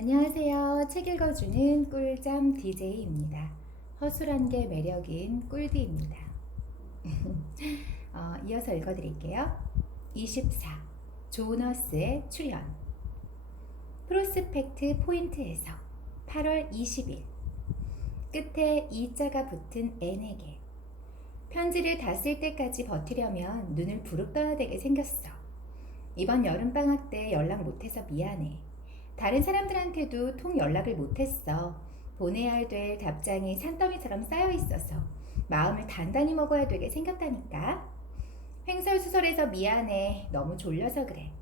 안녕하세요. 책 읽어주는 꿀잠 DJ입니다. 허술한 게 매력인 꿀디입니다. 이어서 읽어드릴게요. 24. 조너스의 출연. 프로스펙트 포인트에서 8월 20일. 끝에 이자가 붙은 N에게. 편지를 다 쓸 때까지 버티려면 눈을 부릅떠야 되게 생겼어. 이번 여름방학 때 연락 못해서 미안해. 다른 사람들한테도 통 연락을 못했어. 보내야 될 답장이 산더미처럼 쌓여 있어서 마음을 단단히 먹어야 되게 생겼다니까. 횡설수설해서 미안해. 너무 졸려서 그래.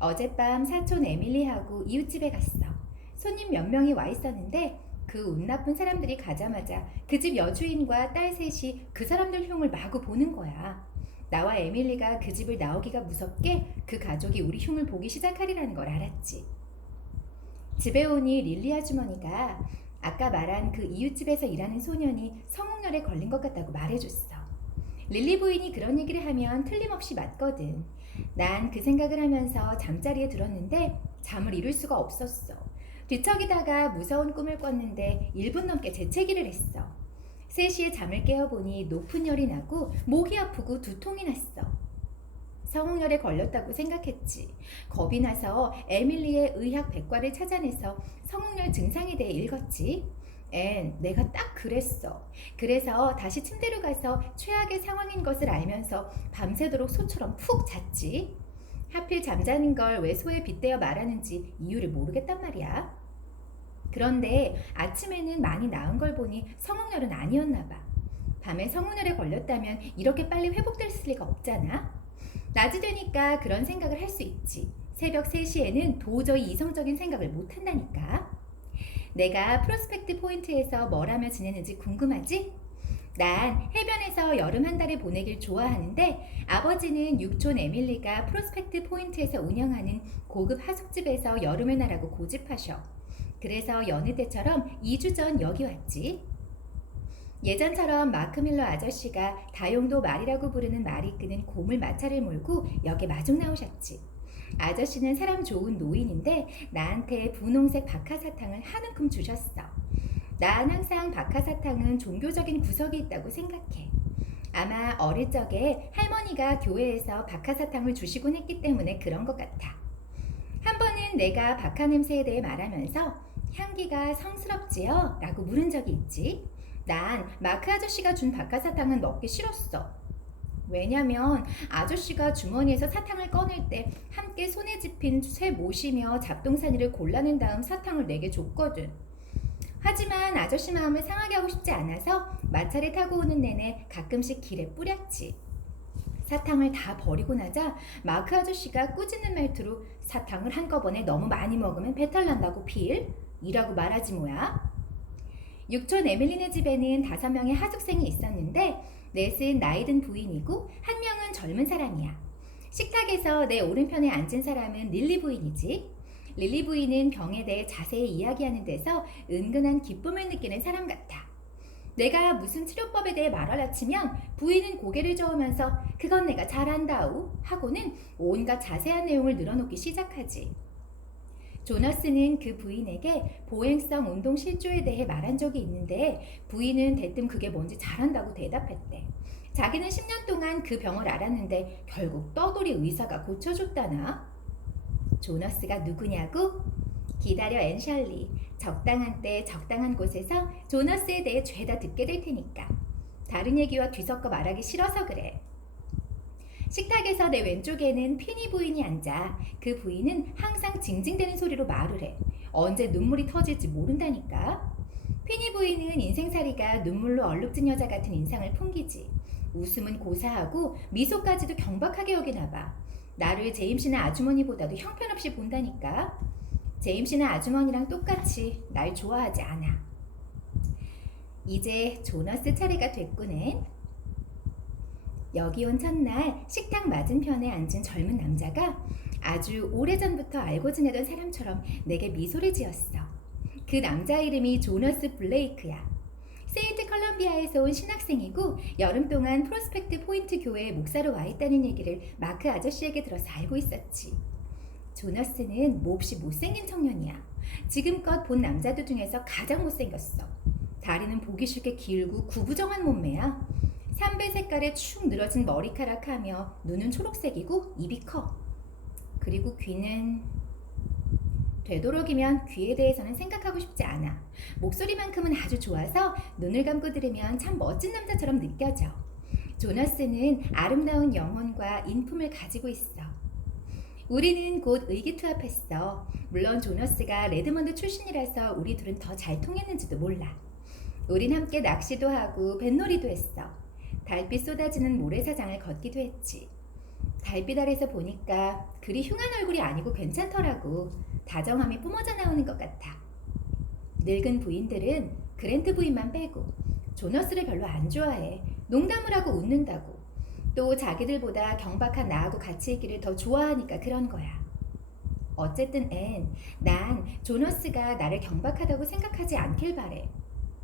어젯밤 사촌 에밀리하고 이웃집에 갔어. 손님 몇 명이 와 있었는데 그 운 나쁜 사람들이 가자마자 그 집 여주인과 딸 셋이 그 사람들 흉을 마구 보는 거야. 나와 에밀리가 그 집을 나오기가 무섭게 그 가족이 우리 흉을 보기 시작하리라는 걸 알았지. 집에 오니 릴리 아주머니가 아까 말한 그 이웃집에서 일하는 소년이 성홍열에 걸린 것 같다고 말해줬어. 릴리 부인이 그런 얘기를 하면 틀림없이 맞거든. 난 그 생각을 하면서 잠자리에 들었는데 잠을 이룰 수가 없었어. 뒤척이다가 무서운 꿈을 꿨는데 1분 넘게 재채기를 했어. 3시에 잠을 깨어보니 높은 열이 나고 목이 아프고 두통이 났어. 성홍열에 걸렸다고 생각했지. 겁이 나서 에밀리의 의학 백과를 찾아내서 성홍열 증상에 대해 읽었지. 내가 딱 그랬어. 그래서 다시 침대로 가서 최악의 상황인 것을 알면서 밤새도록 소처럼 푹 잤지. 하필 잠자는 걸 왜 소에 빗대어 말하는지 이유를 모르겠단 말이야. 그런데 아침에는 많이 나은 걸 보니 성홍열은 아니었나 봐. 밤에 성홍열에 걸렸다면 이렇게 빨리 회복됐을 리가 없잖아. 낮이 되니까 그런 생각을 할 수 있지. 새벽 3시에는 도저히 이성적인 생각을 못 한다니까. 내가 프로스펙트 포인트에서 뭘 하며 지내는지 궁금하지? 난 해변에서 여름 한 달을 보내길 좋아하는데 아버지는 육촌 에밀리가 프로스펙트 포인트에서 운영하는 고급 하숙집에서 여름을 나라고 고집하셔. 그래서 여느 때처럼 2주 전 여기 왔지. 예전처럼 마크 밀러 아저씨가 다용도 말이라고 부르는 말이 끄는 고물 마차를 몰고 역에 마중 나오셨지. 아저씨는 사람 좋은 노인인데 나한테 분홍색 박하사탕을 한 움큼 주셨어. 난 항상 박하사탕은 종교적인 구석이 있다고 생각해. 아마 어릴 적에 할머니가 교회에서 박하사탕을 주시곤 했기 때문에 그런 것 같아. 한 번은 내가 박하 냄새에 대해 말하면서 향기가 성스럽지요? 라고 물은 적이 있지. 난 마크 아저씨가 준 박하사탕은 먹기 싫었어. 왜냐면 아저씨가 주머니에서 사탕을 꺼낼 때 함께 손에 집힌 쇠 못이며 잡동사니를 골라낸 다음 사탕을 내게 줬거든. 하지만 아저씨 마음을 상하게 하고 싶지 않아서 마차를 타고 오는 내내 가끔씩 길에 뿌렸지. 사탕을 다 버리고 나자 마크 아저씨가 꾸짖는 말투로 사탕을 한꺼번에 너무 많이 먹으면 배탈 난다고 필? 이라고 말하지 뭐야. 육촌 에밀리네 집에는 5명의 하숙생이 있었는데 넷은 나이든 부인이고 한 명은 젊은 사람이야. 식탁에서 내 오른편에 앉은 사람은 릴리 부인이지. 릴리 부인은 병에 대해 자세히 이야기하는 데서 은근한 기쁨을 느끼는 사람 같아. 내가 무슨 치료법에 대해 말하려 치면 부인은 고개를 저으면서 그건 내가 잘 안다우 하고는 온갖 자세한 내용을 늘어놓기 시작하지. 조너스는 그 부인에게 보행성 운동 실조에 대해 말한 적이 있는데 부인은 대뜸 그게 뭔지 잘한다고 대답했대. 자기는 10년 동안 그 병을 앓았는데 결국 떠돌이 의사가 고쳐줬다나? 조너스가 누구냐고? 기다려 앤셜리. 적당한 때 적당한 곳에서 조너스에 대해 죄다 듣게 될 테니까. 다른 얘기와 뒤섞어 말하기 싫어서 그래. 식탁에서 내 왼쪽에는 피니 부인이 앉아. 그 부인은 항상 징징대는 소리로 말을 해. 언제 눈물이 터질지 모른다니까. 피니 부인은 인생살이가 눈물로 얼룩진 여자 같은 인상을 풍기지. 웃음은 고사하고 미소까지도 경박하게 여기나 봐. 나를 제임씨나 아주머니보다도 형편없이 본다니까. 제임씨나 아주머니랑 똑같이 날 좋아하지 않아. 이제 조너스 차례가 됐구네. 여기 온 첫날 식탁 맞은편에 앉은 젊은 남자가 아주 오래전부터 알고 지내던 사람처럼 내게 미소를 지었어. 그 남자 이름이 조너스 블레이크야. 세인트 컬럼비아에서 온 신학생이고 여름 동안 프로스펙트 포인트 교회에 목사로 와 있다는 얘기를 마크 아저씨에게 들어서 알고 있었지. 조너스는 몹시 못생긴 청년이야. 지금껏 본 남자들 중에서 가장 못생겼어. 다리는 보기 싫게 길고 구부정한 몸매야. 삼배 색깔의 축 늘어진 머리카락하며 눈은 초록색이고 입이 커. 그리고 귀는 되도록이면 귀에 대해서는 생각하고 싶지 않아. 목소리만큼은 아주 좋아서 눈을 감고 들으면 참 멋진 남자처럼 느껴져. 조너스는 아름다운 영혼과 인품을 가지고 있어. 우리는 곧 의기투합했어. 물론 조너스가 레드먼드 출신이라서 우리 둘은 더 잘 통했는지도 몰라. 우린 함께 낚시도 하고 뱃놀이도 했어. 달빛 쏟아지는 모래사장을 걷기도 했지. 달빛 아래서 보니까 그리 흉한 얼굴이 아니고 괜찮더라고. 다정함이 뿜어져 나오는 것 같아. 늙은 부인들은 그랜트 부인만 빼고 조너스를 별로 안 좋아해. 농담을 하고 웃는다고. 또 자기들보다 경박한 나하고 같이 있기를 더 좋아하니까 그런 거야. 어쨌든 난 조너스가 나를 경박하다고 생각하지 않길 바래.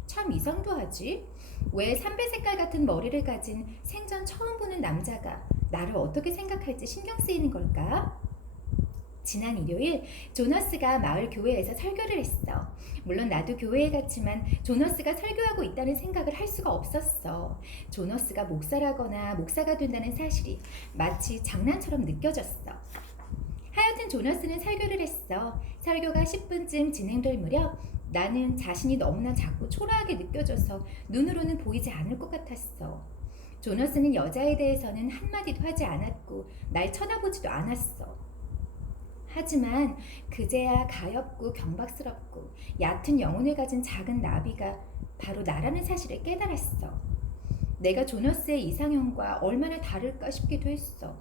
참 이상도 하지? 왜 삼배 색깔 같은 머리를 가진 생전 처음 보는 남자가 나를 어떻게 생각할지 신경 쓰이는 걸까? 지난 일요일 조너스가 마을 교회에서 설교를 했어. 물론 나도 교회에 갔지만 조너스가 설교하고 있다는 생각을 할 수가 없었어. 조너스가 목사라거나 목사가 된다는 사실이 마치 장난처럼 느껴졌어. 하여튼 조너스는 설교를 했어. 설교가 10분쯤 진행될 무렵 나는 자신이 너무나 작고 초라하게 느껴져서 눈으로는 보이지 않을 것 같았어. 조너스는 여자에 대해서는 한마디도 하지 않았고 날 쳐다보지도 않았어. 하지만 그제야 가엾고 경박스럽고 얕은 영혼을 가진 작은 나비가 바로 나라는 사실을 깨달았어. 내가 조너스의 이상형과 얼마나 다를까 싶기도 했어.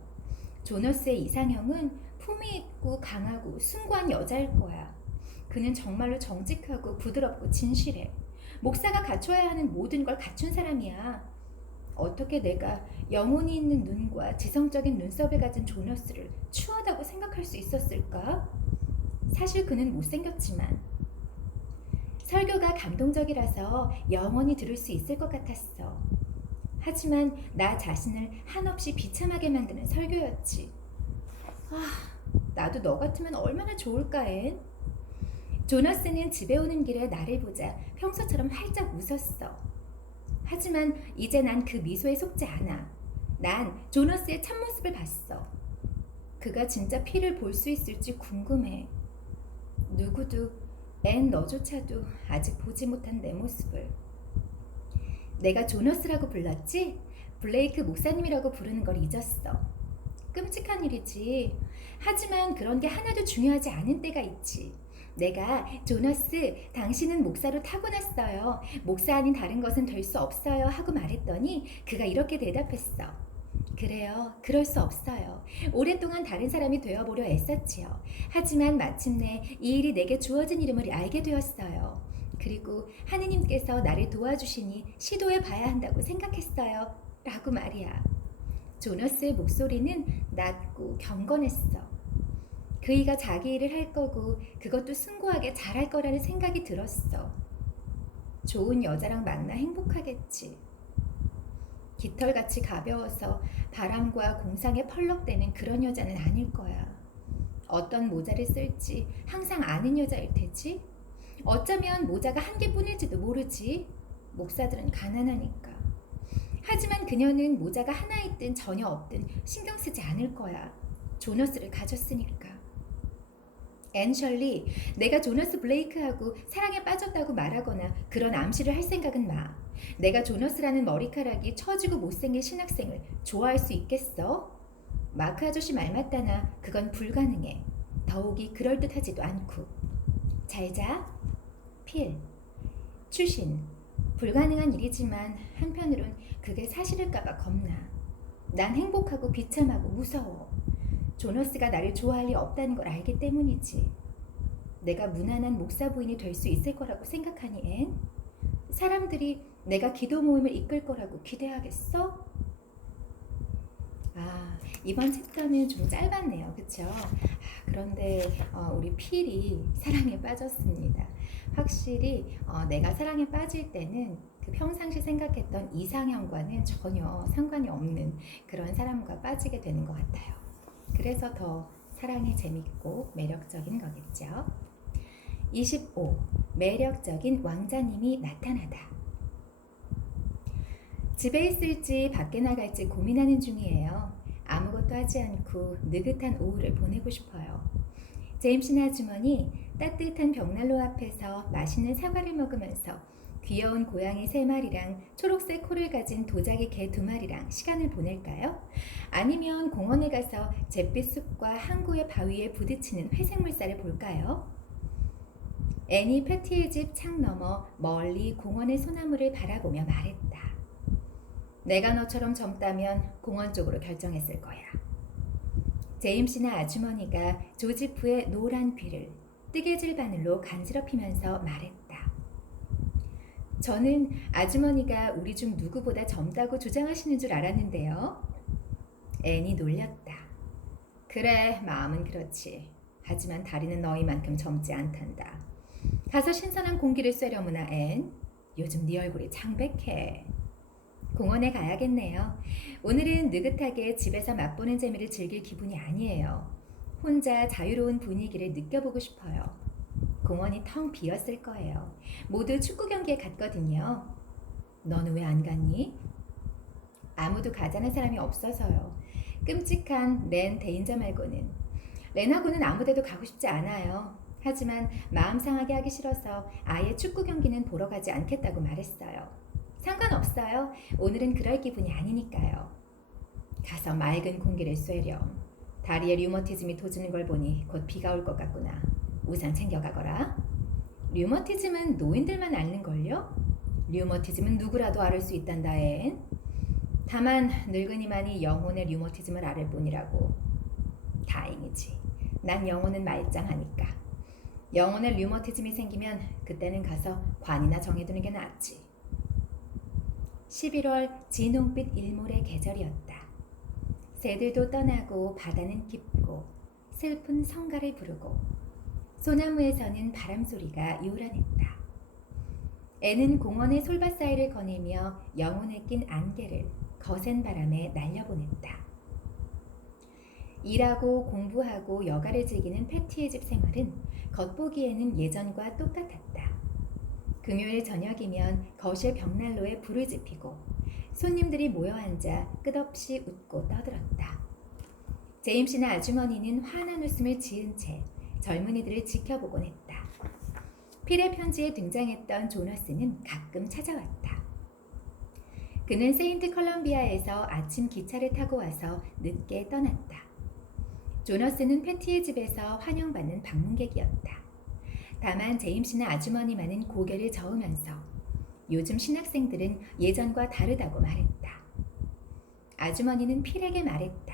조너스의 이상형은 품위 있고 강하고 숭고한 여자일 거야. 그는 정말로 정직하고 부드럽고 진실해. 목사가 갖춰야 하는 모든 걸 갖춘 사람이야. 어떻게 내가 영혼이 있는 눈과 지성적인 눈썹을 가진 조너스를 추하다고 생각할 수 있었을까? 사실 그는 못생겼지만 설교가 감동적이라서 영원히 들을 수 있을 것 같았어. 하지만 나 자신을 한없이 비참하게 만드는 설교였지. 나도 너 같으면 얼마나 좋을까 엔? 조너스는 집에 오는 길에 나를 보자 평소처럼 활짝 웃었어. 하지만 이제 난 그 미소에 속지 않아. 난 조너스의 참모습을 봤어. 그가 진짜 피를 볼 수 있을지 궁금해. 누구도, 너조차도 아직 보지 못한 내 모습을. 내가 조너스라고 불렀지? 블레이크 목사님이라고 부르는 걸 잊었어. 끔찍한 일이지. 하지만 그런 게 하나도 중요하지 않은 때가 있지. 내가 조너스, 당신은 목사로 타고났어요. 목사 아닌 다른 것은 될 수 없어요 하고 말했더니 그가 이렇게 대답했어. 그래요. 그럴 수 없어요. 오랫동안 다른 사람이 되어보려 애썼지요. 하지만 마침내 이 일이 내게 주어진 이름을 알게 되었어요. 그리고 하느님께서 나를 도와주시니 시도해 봐야 한다고 생각했어요. 라고 말이야. 조너스의 목소리는 낮고 경건했어. 그이가 자기 일을 할 거고 그것도 숭고하게 잘할 거라는 생각이 들었어. 좋은 여자랑 만나 행복하겠지. 깃털같이 가벼워서 바람과 공상에 펄럭대는 그런 여자는 아닐 거야. 어떤 모자를 쓸지 항상 아는 여자일 테지. 어쩌면 모자가 한 개뿐일지도 모르지. 목사들은 가난하니까. 하지만 그녀는 모자가 하나 있든 전혀 없든 신경 쓰지 않을 거야. 조너스를 가졌으니까. 앤셜리, 내가 조너스 블레이크하고 사랑에 빠졌다고 말하거나 그런 암시를 할 생각은 마. 내가 조너스라는 머리카락이 처지고 못생긴 신학생을 좋아할 수 있겠어? 마크 아저씨 말 맞다나 그건 불가능해. 더욱이 그럴듯하지도 않고. 잘 자. 필. 추신. 불가능한 일이지만 한편으론 그게 사실일까봐 겁나. 난 행복하고 비참하고 무서워. 조너스가 나를 좋아할 리 없다는 걸 알기 때문이지. 내가 무난한 목사 부인이 될 수 있을 거라고 생각하니 앤? 사람들이 내가 기도 모임을 이끌 거라고 기대하겠어? 이번 챕터는 좀 짧았네요. 그쵸? 그런데 우리 필이 사랑에 빠졌습니다. 확실히 내가 사랑에 빠질 때는 그 평상시 생각했던 이상형과는 전혀 상관이 없는 그런 사람과 빠지게 되는 것 같아요. 그래서 더 사랑에 재밌고 매력적인 거겠죠. 25. 매력적인 왕자님이 나타나다. 집에 있을지 밖에 나갈지 고민하는 중이에요. 아무것도 하지 않고 느긋한 오후를 보내고 싶어요. 제임씨네 아주머니 따뜻한 벽난로 앞에서 맛있는 사과를 먹으면서 귀여운 고양이 3마리랑 초록색 코를 가진 도자기 개 2마리랑 시간을 보낼까요? 아니면 공원에 가서 잿빛 숲과 항구의 바위에 부딪히는 회색 물살을 볼까요? 애니 패티의 집 창 너머 멀리 공원의 소나무를 바라보며 말했다. 내가 너처럼 젊다면 공원 쪽으로 결정했을 거야. 제임씨나 아주머니가 조지프의 노란 귀를 뜨개질 바늘로 간지럽히면서 말했다. 저는 아주머니가 우리 중 누구보다 젊다고 주장하시는 줄 알았는데요. 앤이 놀렸다. 그래, 마음은 그렇지. 하지만 다리는 너희만큼 젊지 않단다. 가서 신선한 공기를 쐬려무나, 앤. 요즘 네 얼굴이 창백해. 공원에 가야겠네요. 오늘은 느긋하게 집에서 맛보는 재미를 즐길 기분이 아니에요. 혼자 자유로운 분위기를 느껴보고 싶어요. 공원이 텅 비었을 거예요. 모두 축구 경기에 갔거든요. 너는 왜 안 갔니? 아무도 가자는 사람이 없어서요. 끔찍한 렌 대인자 말고는. 렌하고는 아무데도 가고 싶지 않아요. 하지만 마음 상하게 하기 싫어서 아예 축구 경기는 보러 가지 않겠다고 말했어요. 상관없어요. 오늘은 그럴 기분이 아니니까요. 가서 맑은 공기를 쐬렴. 다리에 류머티즘이 도지는 걸 보니 곧 비가 올 것 같구나. 우산 챙겨가거라. 류머티즘은 노인들만 앓는걸요? 류머티즘은 누구라도 앓을 수 있단다, 앤. 다만 늙은이만이 영혼의 류머티즘을 앓을 뿐이라고. 다행이지. 난 영혼은 말짱하니까. 영혼의 류머티즘이 생기면 그때는 가서 관이나 정해두는 게 낫지. 11월 진홍빛 일몰의 계절이었다. 새들도 떠나고 바다는 깊고 슬픈 성가를 부르고 소나무에서는 바람소리가 요란했다. 애는 공원의 솔밭 사이를 거닐며 영혼에 낀 안개를 거센 바람에 날려보냈다. 일하고 공부하고 여가를 즐기는 패티의 집 생활은 겉보기에는 예전과 똑같았다. 금요일 저녁이면 거실 벽난로에 불을 지피고 손님들이 모여 앉아 끝없이 웃고 떠들었다. 제임씨나 아주머니는 환한 웃음을 지은 채 젊은이들을 지켜보곤 했다. 필의 편지에 등장했던 조너스는 가끔 찾아왔다. 그는 세인트 컬럼비아에서 아침 기차를 타고 와서 늦게 떠났다. 조너스는 패티의 집에서 환영받는 방문객이었다. 다만 제임씨나 아주머니만은 고개를 저으면서 요즘 신학생들은 예전과 다르다고 말했다. 아주머니는 필에게 말했다.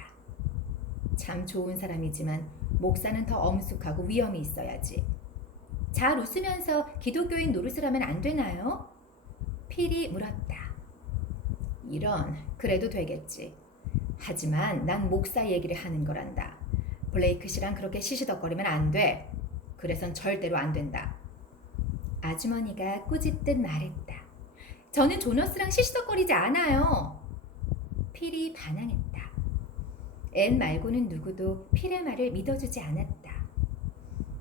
참 좋은 사람이지만 목사는 더 엄숙하고 위엄이 있어야지. 잘 웃으면서 기독교인 노릇을 하면 안 되나요? 필이 물었다. 이런, 그래도 되겠지. 하지만 난 목사 얘기를 하는 거란다. 블레이크 씨랑 그렇게 시시덕거리면 안 돼. 그래선 절대로 안 된다. 아주머니가 꾸짖듯 말했다. 저는 조너스랑 시시덕거리지 않아요. 필이 반항했다. 앤 말고는 누구도 필의 말을 믿어주지 않았다.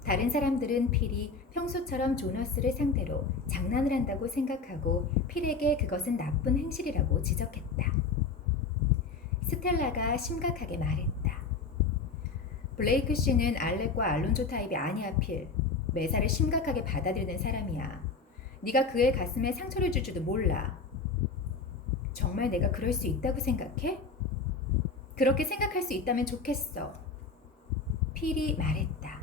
다른 사람들은 필이 평소처럼 조너스를 상대로 장난을 한다고 생각하고 필에게 그것은 나쁜 행실이라고 지적했다. 스텔라가 심각하게 말했다. 블레이크 씨는 알렉과 알론조 타입이 아니야, 필. 매사를 심각하게 받아들이는 사람이야. 네가 그의 가슴에 상처를 줄지도 몰라. 정말 내가 그럴 수 있다고 생각해? 그렇게 생각할 수 있다면 좋겠어. 필이 말했다.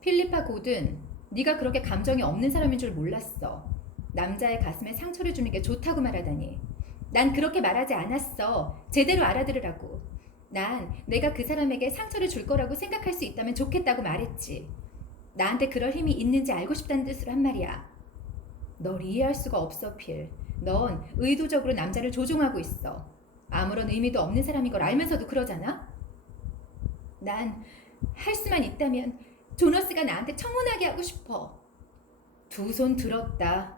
필리파 고든, 네가 그렇게 감정이 없는 사람인 줄 몰랐어. 남자의 가슴에 상처를 주는 게 좋다고 말하다니. 난 그렇게 말하지 않았어. 제대로 알아들으라고. 난 내가 그 사람에게 상처를 줄 거라고 생각할 수 있다면 좋겠다고 말했지. 나한테 그럴 힘이 있는지 알고 싶다는 뜻으로 한 말이야. 널 이해할 수가 없어, 필. 넌 의도적으로 남자를 조종하고 있어. 아무런 의미도 없는 사람인 걸 알면서도 그러잖아? 난 할 수만 있다면 조너스가 나한테 청혼하게 하고 싶어. 두 손 들었다.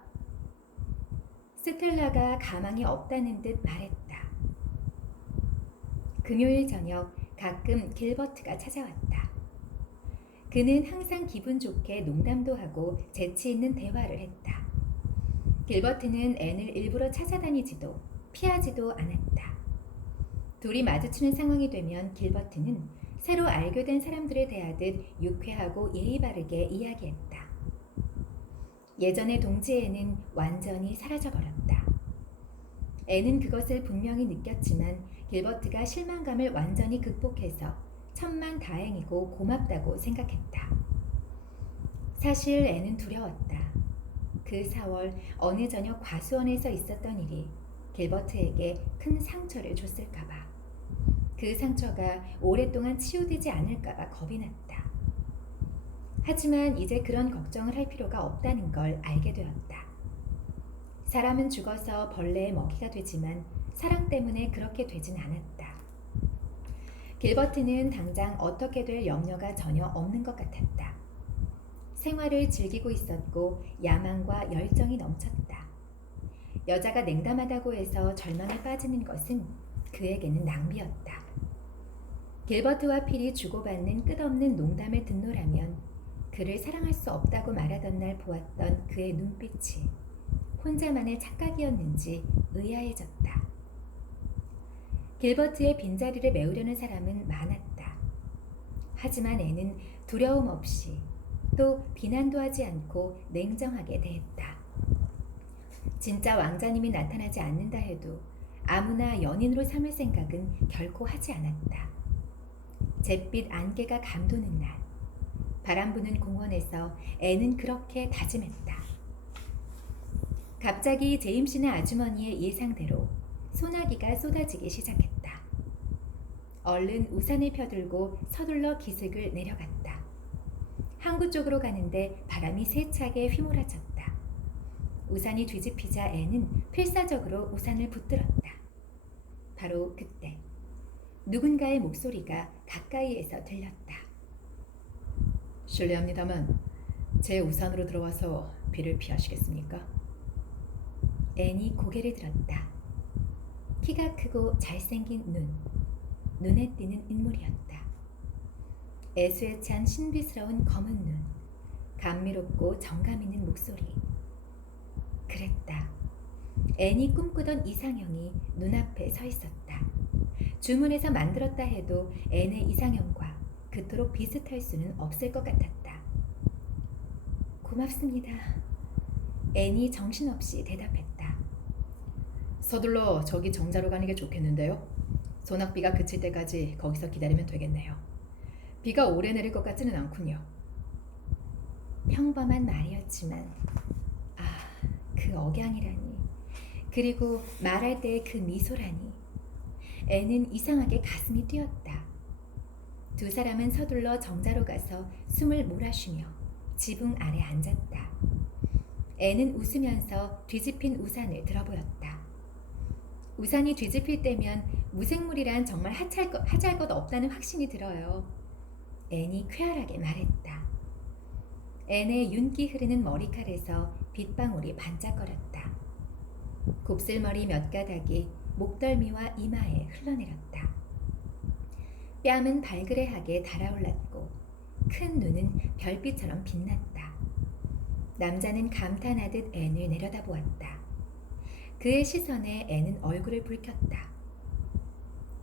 스텔라가 가망이 없다는 듯 말했다. 금요일 저녁 가끔 길버트가 찾아왔다. 그는 항상 기분 좋게 농담도 하고 재치 있는 대화를 했다. 길버트는 앤을 일부러 찾아다니지도 피하지도 않았다. 둘이 마주치는 상황이 되면 길버트는 새로 알게 된 사람들을 대하듯 유쾌하고 예의 바르게 이야기했다. 예전의 동지애는 완전히 사라져버렸다. 앤은 그것을 분명히 느꼈지만 길버트가 실망감을 완전히 극복해서 천만다행이고 고맙다고 생각했다. 사실 앤은 두려웠다. 그 4월 어느 저녁 과수원에서 있었던 일이 길버트에게 큰 상처를 줬을까봐, 그 상처가 오랫동안 치유되지 않을까봐 겁이 났다. 하지만 이제 그런 걱정을 할 필요가 없다는 걸 알게 되었다. 사람은 죽어서 벌레의 먹이가 되지만 사랑 때문에 그렇게 되진 않았다. 길버트는 당장 어떻게 될 염려가 전혀 없는 것 같았다. 생활을 즐기고 있었고 야망과 열정이 넘쳤다. 여자가 냉담하다고 해서 절망에 빠지는 것은 그에게는 낭비였다. 길버트와 필이 주고받는 끝없는 농담을 듣노라면 그를 사랑할 수 없다고 말하던 날 보았던 그의 눈빛이 혼자만의 착각이었는지 의아해졌다. 길버트의 빈자리를 메우려는 사람은 많았다. 하지만 애는 두려움 없이 또 비난도 하지 않고 냉정하게 대했다. 진짜 왕자님이 나타나지 않는다 해도 아무나 연인으로 삼을 생각은 결코 하지 않았다. 잿빛 안개가 감도는 날, 바람 부는 공원에서 애는 그렇게 다짐했다. 갑자기 제임씨네 아주머니의 예상대로 소나기가 쏟아지기 시작했다. 얼른 우산을 펴들고 서둘러 기슭을 내려갔다. 항구 쪽으로 가는데 바람이 세차게 휘몰아쳤다. 우산이 뒤집히자 애는 필사적으로 우산을 붙들었다. 바로 그때 누군가의 목소리가 가까이에서 들렸다. 실례합니다만 제 우산으로 들어와서 비를 피하시겠습니까? 앤이 고개를 들었다. 키가 크고 잘생긴 눈에 띄는 인물이었다. 애수에 찬 신비스러운 검은 눈, 감미롭고 정감 있는 목소리. 그랬다. 앤이 꿈꾸던 이상형이 눈앞에 서 있었다. 주문해서 만들었다 해도 앤의 이상형과 그토록 비슷할 수는 없을 것 같았다. 고맙습니다. 앤이 정신없이 대답했다. 서둘러 저기 정자로 가는 게 좋겠는데요. 소낙비가 그칠 때까지 거기서 기다리면 되겠네요. 비가 오래 내릴 것 같지는 않군요. 평범한 말이었지만 그 억양이라니, 그리고 말할 때의 그 미소라니. 애는 이상하게 가슴이 뛰었다. 두 사람은 서둘러 정자로 가서 숨을 몰아쉬며 지붕 아래 앉았다. 애는 웃으면서 뒤집힌 우산을 들어보였다. 우산이 뒤집힐 때면 무생물이란 정말 하잘 것 없다는 확신이 들어요. 앤이 쾌활하게 말했다. 앤의 윤기 흐르는 머리칼에서 빗방울이 반짝거렸다. 곱슬머리 몇 가닥이 목덜미와 이마에 흘러내렸다. 뺨은 발그레하게 달아올랐고 큰 눈은 별빛처럼 빛났다. 남자는 감탄하듯 앤을 내려다보았다. 그의 시선에 앤은 얼굴을 붉혔다.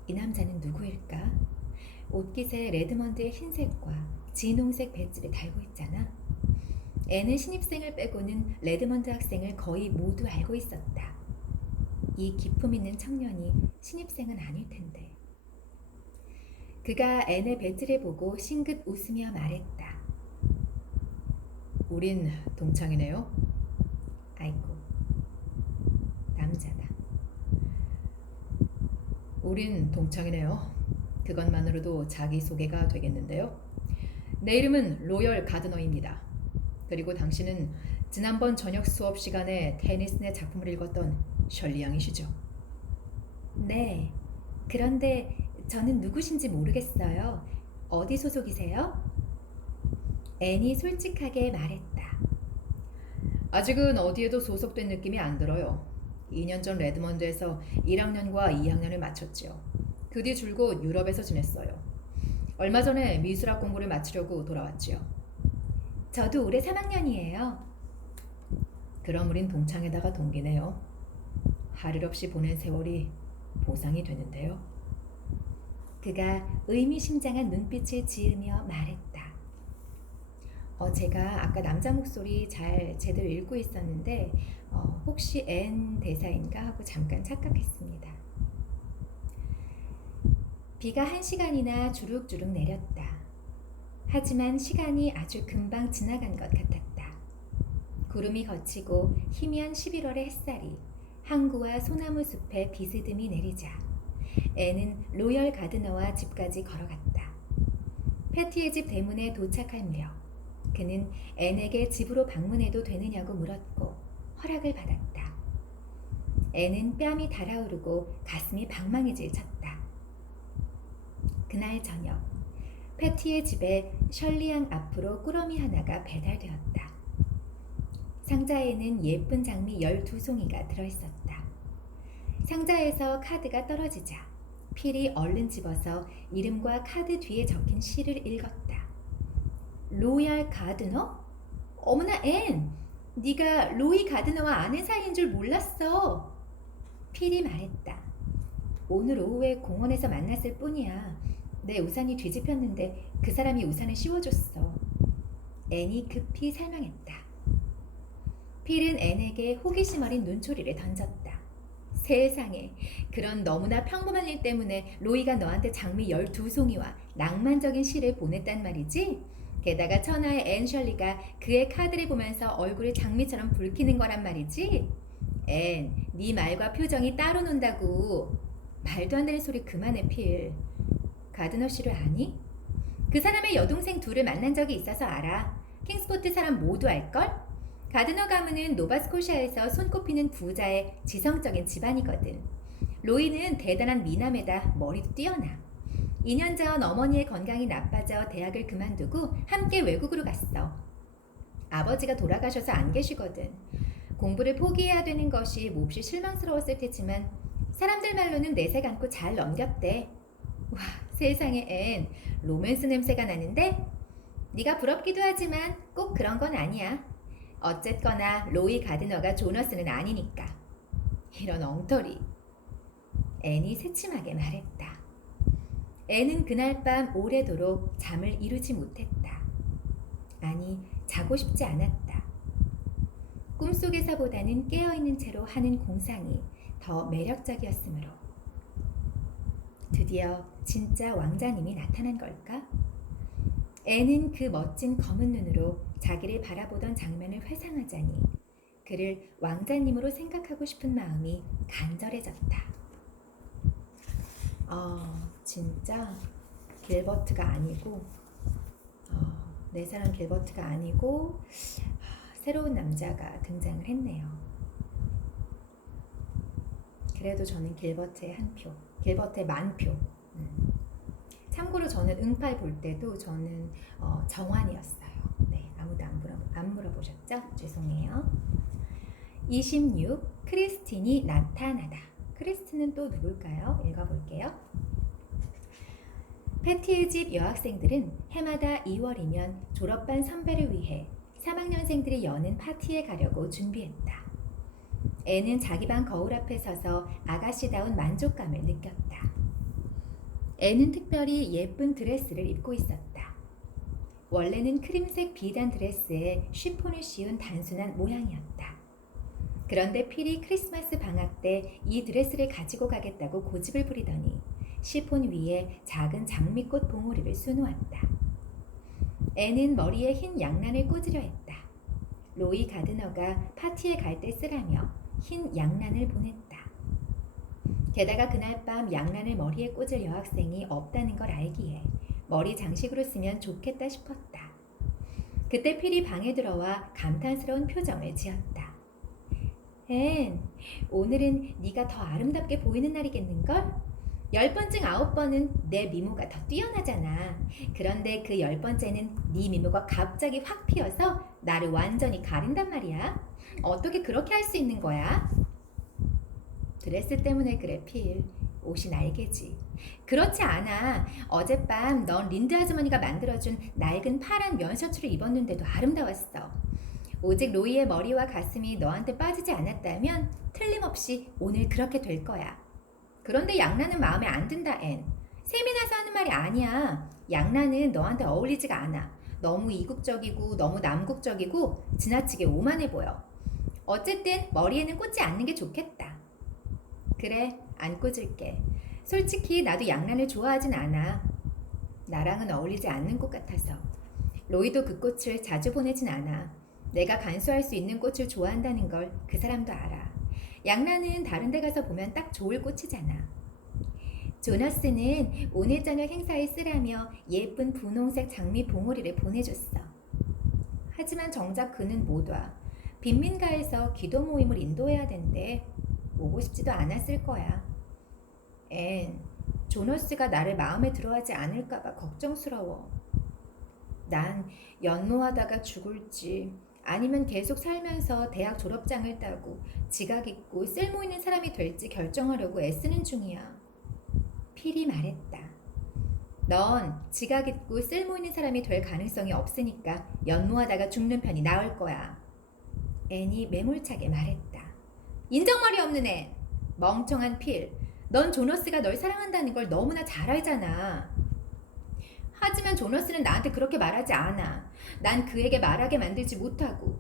이 남자는 누구일까? 옷깃에 레드먼드의 흰색과 진홍색 배지를 달고 있잖아. 앤은 신입생을 빼고는 레드먼드 학생을 거의 모두 알고 있었다. 이 기품 있는 청년이 신입생은 아닐 텐데. 그가 앤의 배지를 보고 싱긋 웃으며 말했다. 우린 동창이네요. 아이고, 남자다. 우린 동창이네요. 그것만으로도 자기소개가 되겠는데요. 내 이름은 로열 가드너입니다. 그리고 당신은 지난번 저녁 수업 시간에 테니슨의 작품을 읽었던 셜리 양이시죠? 네, 그런데 저는 누구신지 모르겠어요. 어디 소속이세요? 앤이 솔직하게 말했다. 아직은 어디에도 소속된 느낌이 안 들어요. 2년 전 레드먼드에서 1학년과 2학년을 마쳤지요. 그 뒤 줄곧 유럽에서 지냈어요. 얼마 전에 미술학 공부를 마치려고 돌아왔지요. 저도 올해 3학년이에요. 그럼 우린 동창에다가 동기네요. 할 일 없이 보낸 세월이 보상이 되는데요. 그가 의미심장한 눈빛을 지으며 말했다. 제가 아까 남자 목소리 잘 제대로 읽고 있었는데 혹시 N 대사인가 하고 잠깐 착각했습니다. 비가 1시간이나 주룩주룩 내렸다. 하지만 시간이 아주 금방 지나간 것 같았다. 구름이 걷히고 희미한 11월의 햇살이 항구와 소나무 숲에 비스듬히 내리자 앤은 로열 가드너와 집까지 걸어갔다. 패티의 집 대문에 도착할 무렵 그는 앤에게 집으로 방문해도 되느냐고 물었고 허락을 받았다. 앤은 뺨이 달아오르고 가슴이 방망이질 쳤다. 그날 저녁 패티의 집에 셜리양 앞으로 꾸러미 하나가 배달되었다. 상자에는 예쁜 장미 12송이가 들어있었다. 상자에서 카드가 떨어지자 필이 얼른 집어서 이름과 카드 뒤에 적힌 시를 읽었다. 로얄 가드너? 어머나 앤! 네가 로이 가드너와 아는 사이인 줄 몰랐어. 필이 말했다. 오늘 오후에 공원에서 만났을 뿐이야. 내 우산이 뒤집혔는데 그 사람이 우산을 씌워줬어. 앤이 급히 설명했다. 필은 앤에게 호기심 어린 눈초리를 던졌다. 세상에, 그런 너무나 평범한 일 때문에 로이가 너한테 장미 12송이와 낭만적인 시를 보냈단 말이지? 게다가 천하의 앤 셜리가 그의 카드를 보면서 얼굴이 장미처럼 붉히는 거란 말이지? 앤, 네 말과 표정이 따로 논다고. 말도 안 되는 소리 그만해, 필. 가드너 씨를 아니? 그 사람의 여동생 둘을 만난 적이 있어서 알아. 킹스포트 사람 모두 알걸? 가드너 가문은 노바스코샤에서 손꼽히는 부자의 지성적인 집안이거든. 로이는 대단한 미남에다 머리도 뛰어나. 2년 전 어머니의 건강이 나빠져 대학을 그만두고 함께 외국으로 갔어. 아버지가 돌아가셔서 안 계시거든. 공부를 포기해야 되는 것이 몹시 실망스러웠을 테지만 사람들 말로는 내색 않고 잘 넘겼대. 와, 세상에 앤, 로맨스 냄새가 나는데? 네가 부럽기도 하지만 꼭 그런 건 아니야. 어쨌거나 로이 가드너가 조너스는 아니니까. 이런 엉터리. 앤이 새침하게 말했다. 앤은 그날 밤 오래도록 잠을 이루지 못했다. 아니, 자고 싶지 않았다. 꿈속에서보다는 깨어있는 채로 하는 공상이 더 매력적이었으므로. 드디어 진짜 왕자님이 나타난 걸까? 앤은 그 멋진 검은 눈으로 자기를 바라보던 장면을 회상하자니 그를 왕자님으로 생각하고 싶은 마음이 간절해졌다. 진짜 길버트가 아니고 내 사랑 길버트가 아니고 새로운 남자가 등장을 했네요. 그래도 저는 길버트의 한 표, 길버트의 만 표. 참고로 저는 응팔 볼 때도 저는 정환이었어요. 네, 아무도 안 물어보셨죠? 죄송해요. 26. 크리스틴이 나타나다. 크리스틴은 또 누굴까요? 읽어볼게요. 패티의 집 여학생들은 해마다 2월이면 졸업반 선배를 위해 3학년생들이 여는 파티에 가려고 준비했다. 앤은 자기 방 거울 앞에 서서 아가씨다운 만족감을 느꼈다. 앤은 특별히 예쁜 드레스를 입고 있었다. 원래는 크림색 비단 드레스에 쉬폰을 씌운 단순한 모양이었다. 그런데 필이 크리스마스 방학 때 이 드레스를 가지고 가겠다고 고집을 부리더니 쉬폰 위에 작은 장미꽃 봉오리를 수놓았다. 앤은 머리에 흰 양란을 꽂으려 했다. 로이 가드너가 파티에 갈 때 쓰라며 흰 양란을 보냈다. 게다가 그날 밤 양란을 머리에 꽂을 여학생이 없다는 걸 알기에 머리 장식으로 쓰면 좋겠다 싶었다. 그때 필이 방에 들어와 감탄스러운 표정을 지었다. 앤, 오늘은 네가 더 아름답게 보이는 날이겠는걸? 10번 중 9번은 내 미모가 더 뛰어나잖아. 그런데 그 10번째는 네 미모가 갑자기 확 피어서 나를 완전히 가린단 말이야. 어떻게 그렇게 할 수 있는 거야? 드레스 때문에 그래, 필. 옷이 날개지. 그렇지 않아. 어젯밤 넌 린드 아주머니가 만들어준 낡은 파란 면 셔츠를 입었는데도 아름다웠어. 오직 로이의 머리와 가슴이 너한테 빠지지 않았다면 틀림없이 오늘 그렇게 될 거야. 그런데 양라는 마음에 안 든다, 앤. 셈이 나서 하는 말이 아니야. 양라는 너한테 어울리지가 않아. 너무 이국적이고 너무 남국적이고 지나치게 오만해 보여. 어쨌든 머리에는 꽂지 않는 게 좋겠다. 그래, 안 꽂을게. 솔직히 나도 양란을 좋아하진 않아. 나랑은 어울리지 않는 꽃 같아서. 로이도 그 꽃을 자주 보내진 않아. 내가 간수할 수 있는 꽃을 좋아한다는 걸 그 사람도 알아. 양란은 다른 데 가서 보면 딱 좋을 꽃이잖아. 조너스는 오늘 저녁 행사에 쓰라며 예쁜 분홍색 장미 봉오리를 보내줬어. 하지만 정작 그는 못 와. 빈민가에서 기도 모임을 인도해야 된대. 오고 싶지도 않았을 거야. 앤, 조너스가 나를 마음에 들어하지 않을까봐 걱정스러워. 난 연모하다가 죽을지 아니면 계속 살면서 대학 졸업장을 따고 지각 있고 쓸모 있는 사람이 될지 결정하려고 애쓰는 중이야. 필이 말했다. 넌 지각 있고 쓸모 있는 사람이 될 가능성이 없으니까 연모하다가 죽는 편이 나을 거야. 앤이 매몰차게 말했다. 인정머리 없는 애. 멍청한 필. 넌 조너스가 널 사랑한다는 걸 너무나 잘 알잖아. 하지만 조너스는 나한테 그렇게 말하지 않아. 난 그에게 말하게 만들지 못하고.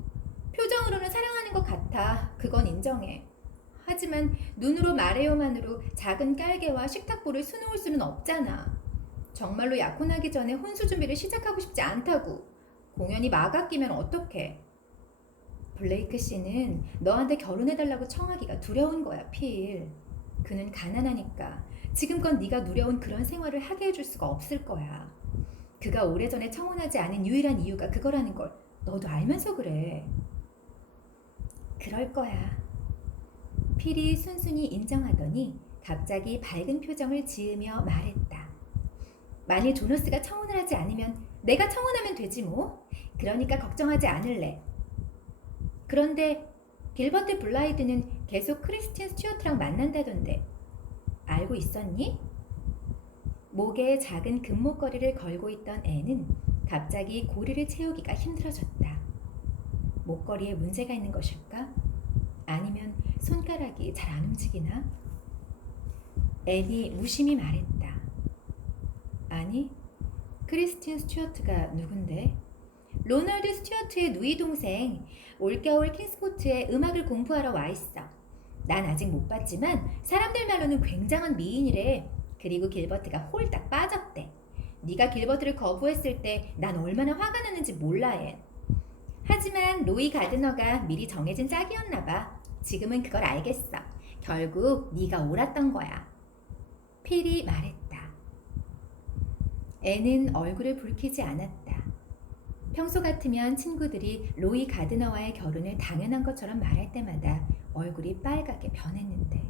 표정으로는 사랑하는 것 같아. 그건 인정해. 하지만 눈으로 말해요만으로 작은 깔개와 식탁보를 수놓을 수는 없잖아. 정말로 약혼하기 전에 혼수 준비를 시작하고 싶지 않다고. 공연이 막아끼면 어떡해. 블레이크 씨는 너한테 결혼해달라고 청하기가 두려운 거야, 필. 그는 가난하니까 지금껏 네가 누려온 그런 생활을 하게 해줄 수가 없을 거야. 그가 오래전에 청혼하지 않은 유일한 이유가 그거라는 걸 너도 알면서 그래. 그럴 거야. 필이 순순히 인정하더니 갑자기 밝은 표정을 지으며 말했다. 만일 조너스가 청혼을 하지 않으면 내가 청혼하면 되지 뭐. 그러니까 걱정하지 않을래. 그런데 길버트 블라이드는 계속 크리스틴 스튜어트랑 만난다던데 알고 있었니? 목에 작은 금목걸이를 걸고 있던 앤은 갑자기 고리를 채우기가 힘들어졌다. 목걸이에 문제가 있는 것일까? 아니면 손가락이 잘 안 움직이나? 앤이 무심히 말했다. 아니, 크리스틴 스튜어트가 누군데? 로널드 스튜어트의 누이 동생. 올겨울 킹스포트에 음악을 공부하러 와 있어. 난 아직 못 봤지만 사람들 말로는 굉장한 미인이래. 그리고 길버트가 홀딱 빠졌대. 네가 길버트를 거부했을 때 난 얼마나 화가 났는지 몰라 해. 하지만 로이 가드너가 미리 정해진 짝이었나 봐. 지금은 그걸 알겠어. 결국 네가 옳았던 거야. 필이 말했다. 앤은 얼굴을 붉히지 않았다. 평소 같으면 친구들이 로이 가드너와의 결혼을 당연한 것처럼 말할 때마다 얼굴이 빨갛게 변했는데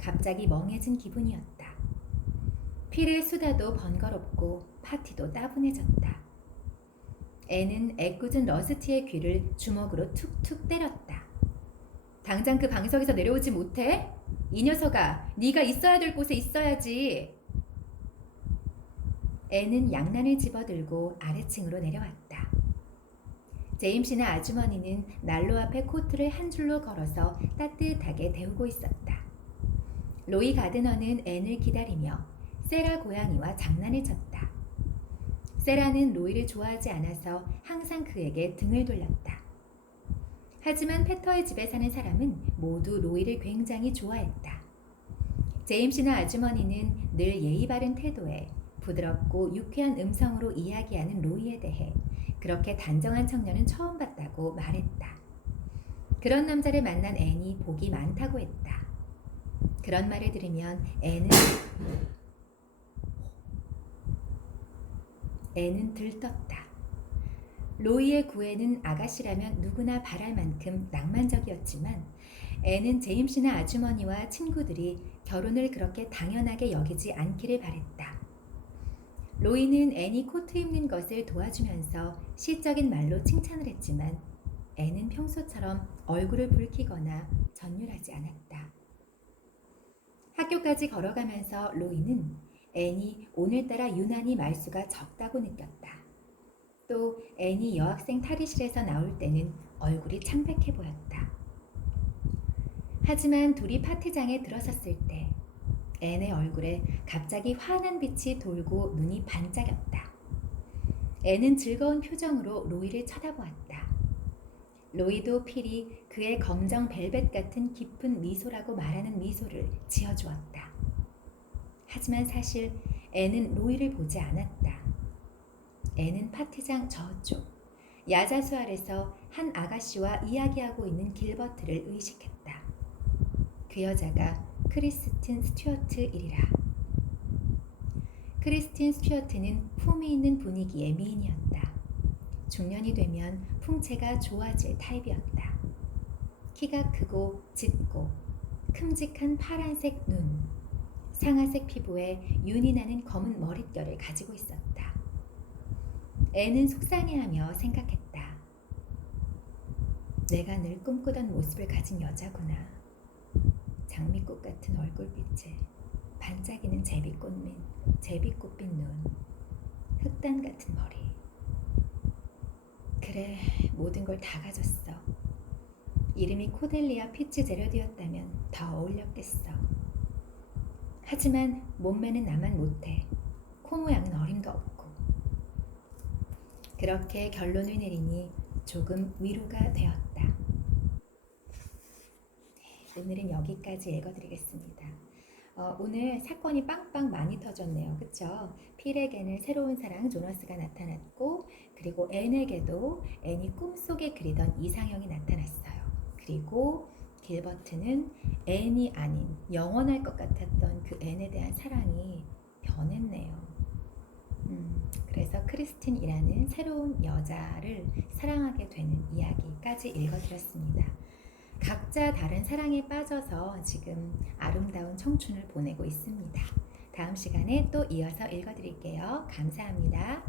갑자기 멍해진 기분이었다. 필의 수다도 번거롭고 파티도 따분해졌다. 앤은 애꿎은 러스티의 귀를 주먹으로 툭툭 때렸다. 당장 그 방석에서 내려오지 못해? 이 녀석아, 네가 있어야 될 곳에 있어야지. 앤은 양란을 집어들고 아래층으로 내려왔다. 제임씨나 아주머니는 난로 앞에 코트를 한 줄로 걸어서 따뜻하게 데우고 있었다. 로이 가드너는 앤을 기다리며 세라 고양이와 장난을 쳤다. 세라는 로이를 좋아하지 않아서 항상 그에게 등을 돌렸다. 하지만 페터의 집에 사는 사람은 모두 로이를 굉장히 좋아했다. 제임씨나 아주머니는 늘 예의 바른 태도에 부드럽고 유쾌한 음성으로 이야기하는 로이에 대해 그렇게 단정한 청년은 처음 봤다고 말했다. 그런 남자를 만난 앤이 복이 많다고 했다. 그런 말을 들으면 앤은 들떴다. 로이의 구애는 아가씨라면 누구나 바랄 만큼 낭만적이었지만 앤은 제임씨나 아주머니와 친구들이 결혼을 그렇게 당연하게 여기지 않기를 바랬다. 로이는 앤이 코트 입는 것을 도와주면서 시적인 말로 칭찬을 했지만 앤은 평소처럼 얼굴을 붉히거나 전율하지 않았다. 학교까지 걸어가면서 로이는 앤이 오늘따라 유난히 말수가 적다고 느꼈다. 또 앤이 여학생 탈의실에서 나올 때는 얼굴이 창백해 보였다. 하지만 둘이 파티장에 들어섰을 때 앤의 얼굴에 갑자기 환한 빛이 돌고 눈이 반짝였다. 앤은 즐거운 표정으로 로이를 쳐다보았다. 로이도 필히 그의 검정 벨벳 같은 깊은 미소라고 말하는 미소를 지어주었다. 하지만 사실 앤은 로이를 보지 않았다. 앤은 파티장 저쪽 야자수 아래서 한 아가씨와 이야기하고 있는 길버트를 의식했다. 그 여자가 크리스틴 스튜어트이리라. 크리스틴 스튜어트는 품위 있는 분위기의 미인이었다. 중년이 되면 풍채가 좋아질 타입이었다. 키가 크고 짙고 큼직한 파란색 눈, 상아색 피부에 윤이 나는 검은 머릿결을 가지고 있었다. 앤은 속상해하며 생각했다. 내가 늘 꿈꾸던 모습을 가진 여자구나. 장미꽃 같은 얼굴빛에 반짝이는 제비꽃빛 눈, 흑단 같은 머리. 그래, 모든 걸 다 가졌어. 이름이 코델리아 피츠제러디였다면 더 어울렸겠어. 하지만 몸매는 나만 못해. 코 모양은 어림도 없고. 그렇게 결론을 내리니 조금 위로가 되었다. 오늘은 여기까지 읽어드리겠습니다. 오늘 사건이 빵빵 많이 터졌네요. 그쵸? 필에게는 새로운 사랑 조너스가 나타났고, 그리고 앤에게도 앤이 꿈속에 그리던 이상형이 나타났어요. 그리고 길버트는 앤이 아닌 영원할 것 같았던 그 앤에 대한 사랑이 변했네요. 그래서 크리스틴이라는 새로운 여자를 사랑하게 되는 이야기까지 읽어드렸습니다. 각자 다른 사랑에 빠져서 지금 아름다운 청춘을 보내고 있습니다. 다음 시간에 또 이어서 읽어드릴게요. 감사합니다.